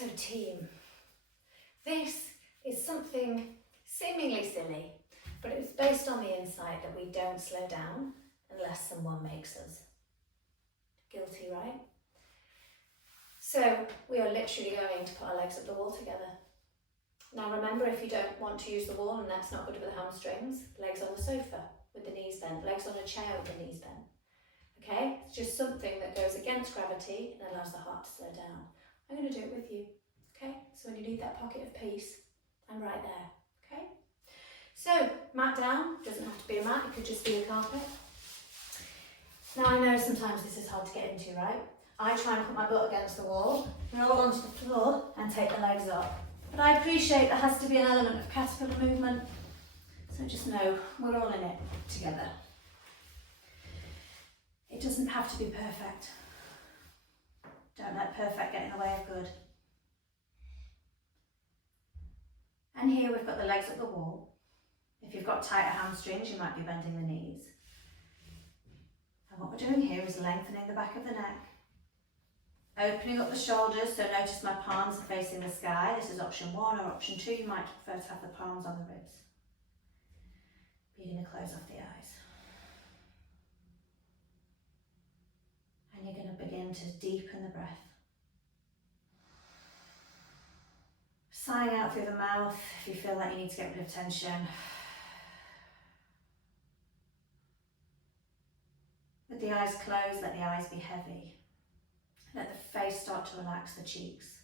So team, this is something seemingly silly, but it's based on the insight that we don't slow down unless someone makes us. Guilty, right? So we are literally going to put our legs up the wall together. Now remember, if you don't want to use the wall and that's not good for the hamstrings, legs on the sofa with the knees bent, legs on a chair with the knees bent. Okay, it's just something that goes against gravity and allows the heart to slow down. I'm going to do it with you. Okay, so when you need that pocket of peace, I'm right there. Okay, so mat down, doesn't have to be a mat, it could just be a carpet. Now I know sometimes this is hard to get into, right? I try and put my butt against the wall, roll onto the floor and take the legs up. But I appreciate there has to be an element of caterpillar movement, so just know we're all in it together. It doesn't have to be perfect. Don't let perfect get in the way of good. And here we've got the legs up the wall. If you've got tighter hamstrings, you might be bending the knees. And what we're doing here is lengthening the back of the neck. Opening up the shoulders, so notice my palms are facing the sky. This is option 1, or option 2, you might prefer to have the palms on the ribs. You're going to close off the eyes. And you're going to begin to deepen the breath. Sighing out through the mouth if you feel like you need to get rid of tension. With the eyes closed, let the eyes be heavy. Let the face start to relax, the cheeks,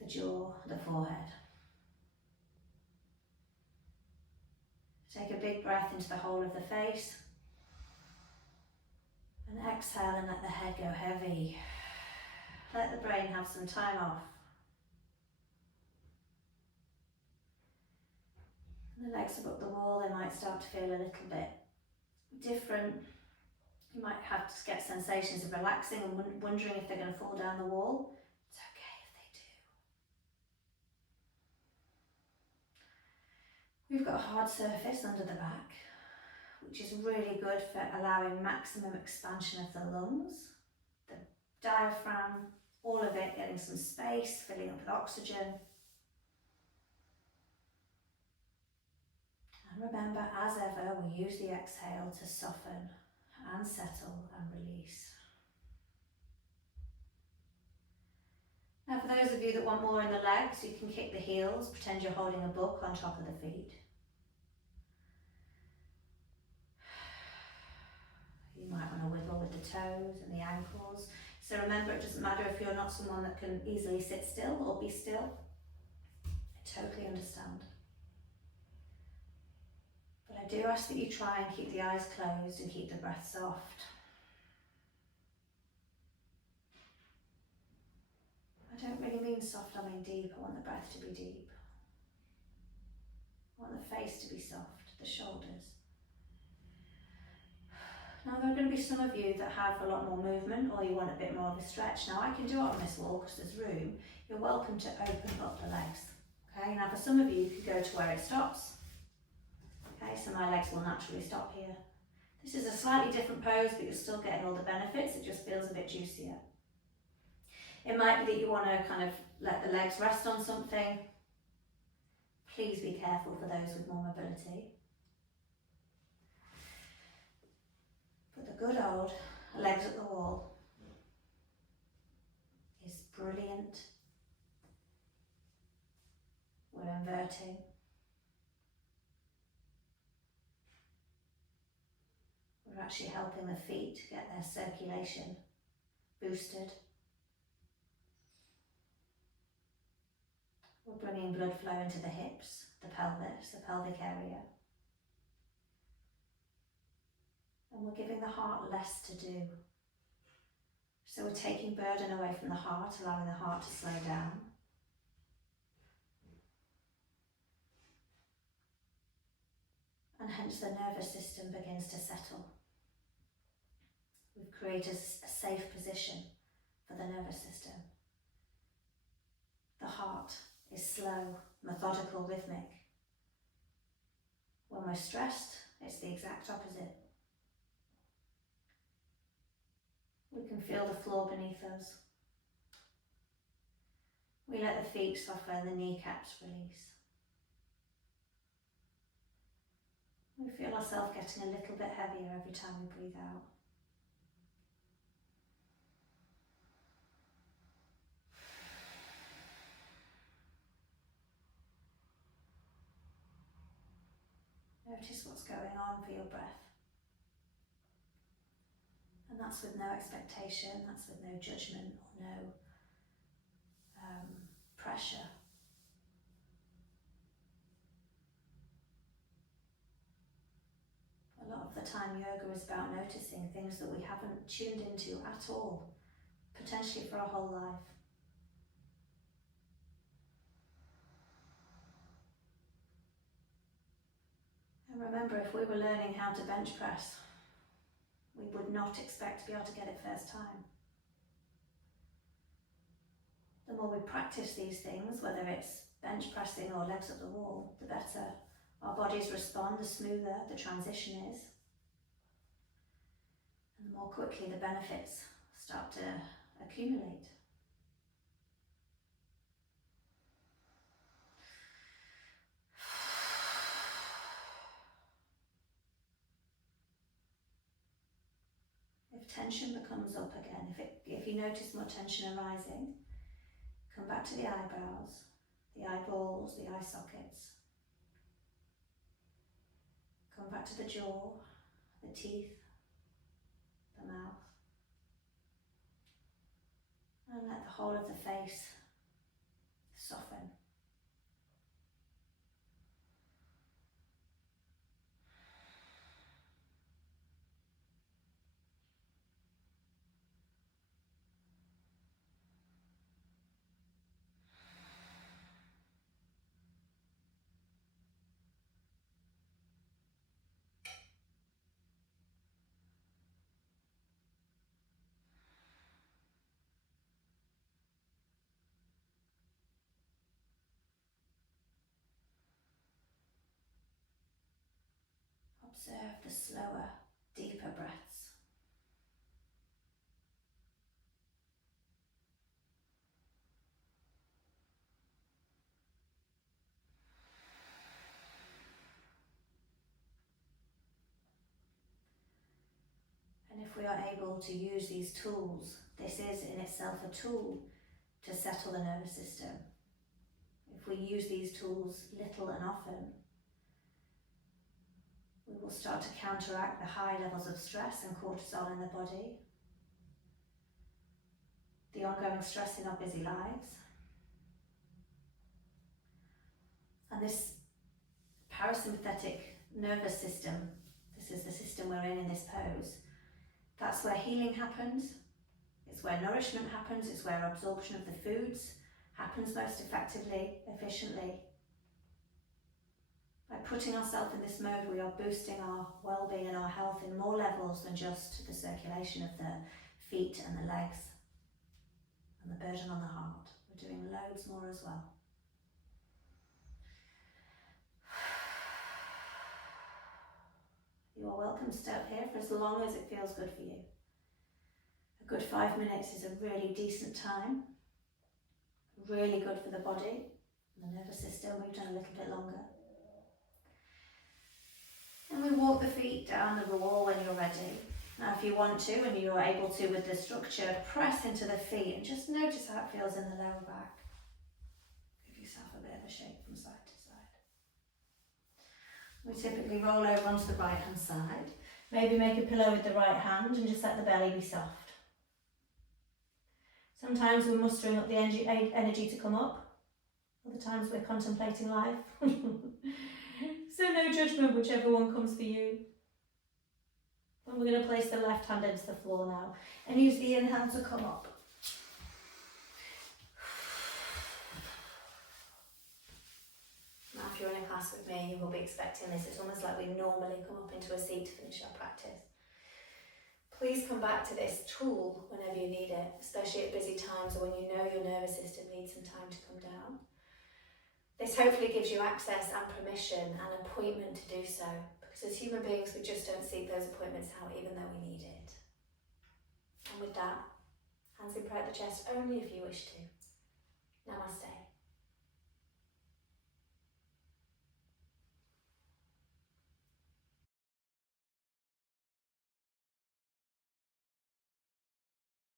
the jaw, the forehead. Take a big breath into the whole of the face. And exhale and let the head go heavy. Let the brain have some time off. And the legs are up the wall, they might start to feel a little bit different. You might have to get sensations of relaxing and wondering if they're going to fall down the wall. It's okay if they do. We've got a hard surface under the back, which is really good for allowing maximum expansion of the lungs, the diaphragm, all of it getting some space, filling up with oxygen. And remember, as ever, we use the exhale to soften and settle and release. Now for those of you that want more in the legs, you can kick the heels, pretend you're holding a book on top of the feet. You might want to wiggle with the toes and the ankles. So remember, it doesn't matter if you're not someone that can easily sit still or be still. I totally understand. But I do ask that you try and keep the eyes closed and keep the breath soft. I don't really mean soft, I mean deep. I want the breath to be deep. I want the face to be soft, the shoulders. Now there are going to be some of you that have a lot more movement or you want a bit more of a stretch. Now I can do it on this wall because there's room. You're welcome to open up the legs. Okay, now for some of you, you could go to where it stops. Okay, so my legs will naturally stop here. This is a slightly different pose, but you're still getting all the benefits. It just feels a bit juicier. It might be that you want to kind of let the legs rest on something. Please be careful for those with more mobility. But the good old legs at the wall is brilliant. We're inverting. We're actually helping the feet get their circulation boosted. We're bringing blood flow into the hips, the pelvis, the pelvic area. And we're giving the heart less to do. So we're taking burden away from the heart, allowing the heart to slow down. And hence the nervous system begins to settle. We've created a safe position for the nervous system. The heart is slow, methodical, rhythmic. When we're stressed, it's the exact opposite. We can feel the floor beneath us. We let the feet soften, the kneecaps release. We feel ourselves getting a little bit heavier every time we breathe out. Notice what's going on for your breath. And that's with no expectation, that's with no judgment or no pressure. A lot of the time yoga is about noticing things that we haven't tuned into at all, potentially for our whole life. And remember, if we were learning how to bench press, we would not expect to be able to get it first time. The more we practice these things, whether it's bench pressing or legs up the wall, the better our bodies respond, the smoother the transition is. And the more quickly the benefits start to accumulate. If tension becomes up again, if you notice more tension arising, come back to the eyebrows, the eyeballs, the eye sockets. Come back to the jaw, the teeth, the mouth. And let the whole of the face soften. Observe the slower, deeper breaths. And if we are able to use these tools, this is in itself a tool to settle the nervous system. If we use these tools little and often, we will start to counteract the high levels of stress and cortisol in the body, the ongoing stress in our busy lives. And this parasympathetic nervous system, this is the system we're in this pose, that's where healing happens, it's where nourishment happens, it's where absorption of the foods happens most effectively, efficiently. By putting ourselves in this mode, we are boosting our well-being and our health in more levels than just the circulation of the feet and the legs and the burden on the heart. We're doing loads more as well. You are welcome to stay up here for as long as it feels good for you. A good 5 minutes is a really decent time, really good for the body and the nervous system. We've done a little bit longer. And we walk the feet down the wall when you're ready. Now if you want to, and you're able to with the structure, press into the feet and just notice how it feels in the lower back. Give yourself a bit of a shake from side to side. We typically roll over onto the right hand side. Maybe make a pillow with the right hand and just let the belly be soft. Sometimes we're mustering up the energy to come up. Other times we're contemplating life. So no judgment, whichever one comes for you. And we're going to place the left hand into the floor now and use the inhale to come up. Now if you're in a class with me, you will be expecting this. It's almost like we normally come up into a seat to finish our practice. Please come back to this tool whenever you need it, especially at busy times or when you know your nervous system needs some time to come down. This hopefully gives you access and permission and appointment to do so, because as human beings we just don't seek those appointments out even though we need it. And with that, hands in prayer at the chest only if you wish to. Namaste.